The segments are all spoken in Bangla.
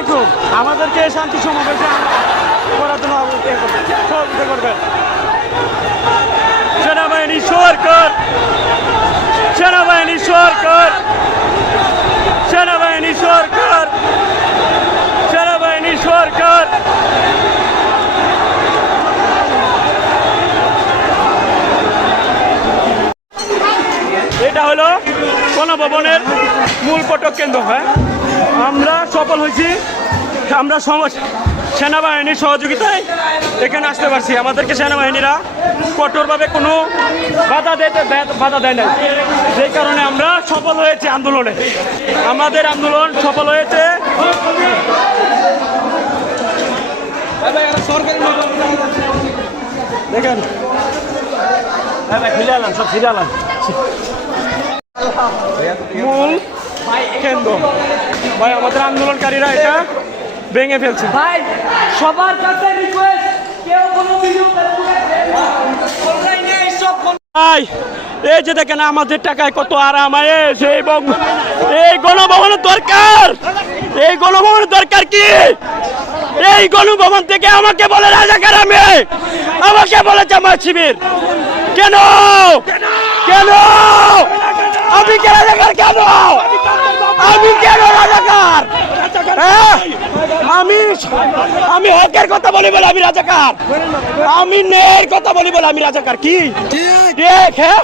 আলাইকুম। আমাদেরকে শান্তি সমাবেশে করার জন্য সহযোগিতা করবেন। সেনাবাহিনী সরকার, সেনাবাহিনী সরকার, সেনাবাহিনী সরকার, সেনাবাহিনী সরকার। এটা হলো গণভবনের মূল ফটক কেন্দ্র। হ্যাঁ, আমরা সফল হয়েছি। আমরা সেনাবাহিনীর সহযোগিতায় এখানে আসতে পারছি। আমাদেরকে সেনাবাহিনীরা কঠোরভাবে কোনো বাধা দেয় না, সেই কারণে আমরা সফল হয়েছি আন্দোলনে। আমাদের আন্দোলন সফল হয়েছে। দেখেন ফিরে আলাম, সব ফিরে আলাম। মূল কেন্দ্র ভাই, আমাদের আন্দোলনকারীরা এটা ভেঙে ফেলছে। ভাই সবার কাছে রিকোয়েস্ট, কেউ কোনো ভিডিও অনলাইনে সব ভাই, এই যে দেখেন আমাদের টাকায় কত আরাম আয়েশ। এই গণভবনের দরকার, এই গণভবনের দরকার কি? এই গণভবন থেকে আমাকে বলে রাজাকার, আমাকে বলে জামায়াত শিবির। কেন কেন আমি কেন রাজাকার? কেন আমি কেন রাজাকার? আমি হকের কথা বলি বলে আমি রাজাকার, আমি ন্যায়ের কথা বলি বলে আমি রাজাকার। কি ঠিক? হ্যাঁ,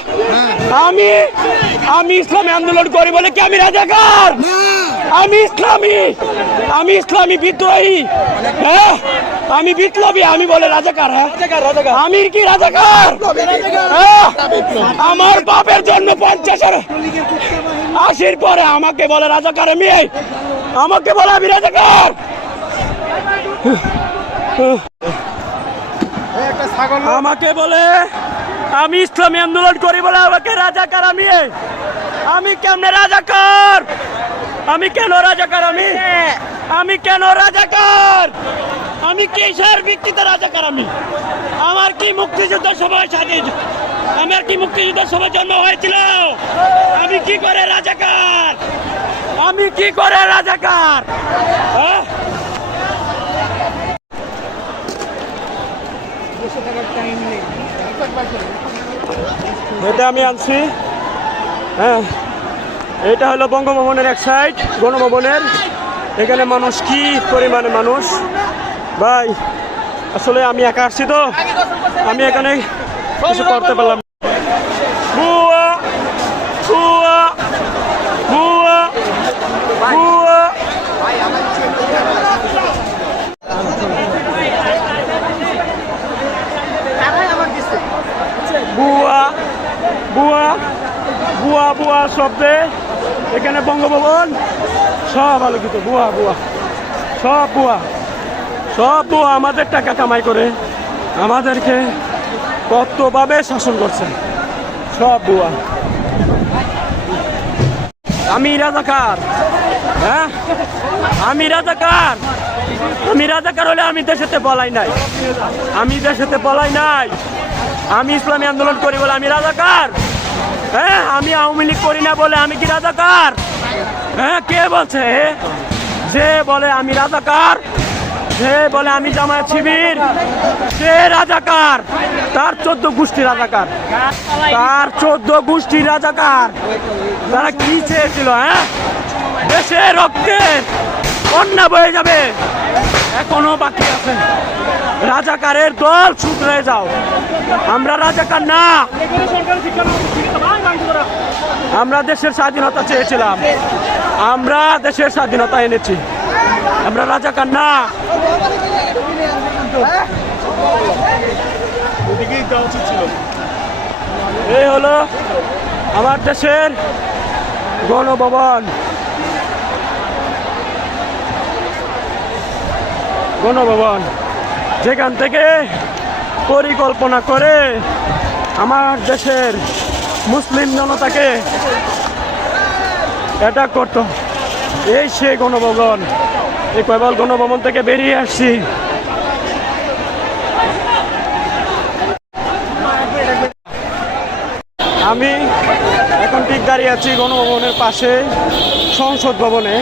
আমি ইসলামী আন্দোলন করি বলে কি আমি রাজাকার? আমি ইসলামী বিদ্রোহী। হ্যাঁ, আমি বিপ্লবী, আমি বলে রাজাকার? হ্যাঁ, আমি কি রাজাকার? আমার বাপের জন্য 50-80 পরে আমাকে বলে রাজাকার। আমাকে বলে আমি রাজাকার। আমাকে বলে আমি ইসলামী আন্দোলন করি বলে আমাকে রাজাকার। আমি কেমনে রাজাকার? আমি কেন রাজাকার? আমি কেন রাজাকার? আমি কিসের ভিত্তিতে রাজাকার? আমার কি মুক্তিযুদ্ধের সময় আমার কি মুক্তিযুদ্ধের সময় জন্ম হয়েছিল? আমি কি করে রাজাকার? আমি কি করে রাজাকার? এটা আমি আনছি। হ্যাঁ, এটা হলো বঙ্গভবনের এক সাইড, গণভবনের। এখানে মানুষ কি পরিমাণে মানুষ ভাই, আসলে আমি একা আসছি তো, আমি এখানে কিছু করতে পারলাম। বুয়া বুয়া বুয়া বুয়া বুয়া বুয়া বুয়া বুয়া শব্দে এখানে বঙ্গভবন সব আলোকিত। বুয়া বুয়া সব বুয়া, সব বুয়া আমাদের টাকা কামাই করে আমাদেরকে কতভাবে শাসন করছে। সব বুয়া। আমি রাজাকার? হ্যাঁ, আমি রাজাকার? আমি রাজাকার হলে আমি দেশেতে পলাই নাই, আমি দেশেতে পলাই নাই। আমি ইসলামী আন্দোলন করি বলে আমি রাজাকার? হ্যাঁ, আমি আওয়ামী লীগ করি না বলে আমি কি রাজাকার? হ্যাঁ, কে বলছে? যে বলে আমি রাজাকার, যে বলে আমি জামায়াত শিবির, সে রাজাকার। তার 14 গোষ্ঠী রাজাকার, তার 14 গোষ্ঠী রাজাকার। তারা কি চেয়েছিল? হ্যাঁ, দেশের রক্তের বন্যা বয়ে যাবে, এখনো বাকি আছে। রাজাকারের দল শুধরে যাও। আমরা রাজাকার না, আমরা দেশের স্বাধীনতা চেয়েছিলাম, আমরা দেশের স্বাধীনতা এনেছি। আমরা রাজাকার না। এই হলো আমার দেশের গণভবন। গণভবন যেখান থেকে পরিকল্পনা করে আমার দেশের মুসলিম জনতাকে অ্যাটাক করতো। এই সে গণভবন। এই কেবল গণভবন থেকে বেরিয়ে আসছি। আমি এখন ঠিক দাঁড়িয়ে আছি গণভবনের পাশে, সংসদ ভবনে।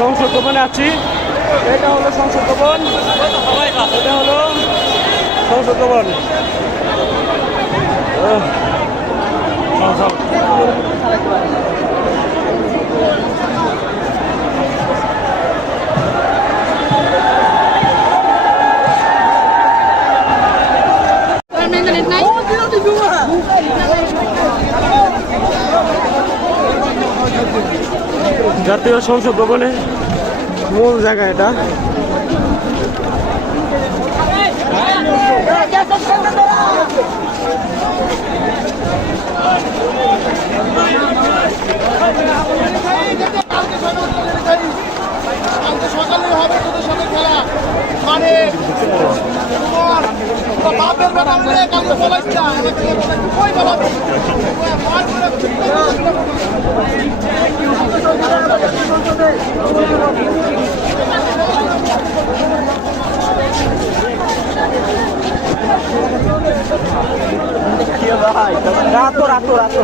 সংসদ ভবনে আছি। এটা হলো সংসদ ভবন, এটা হলো সংসদ ভবন। জাতীয় সংসদ ভবনের মূল জায়গা এটা। সকালে হবে তোদের সাথে খেলা মানে তোমার বাপের বেটা মানে কালকে বলাইছি না কই বলাবি ভাই রাতো রাতো রাতো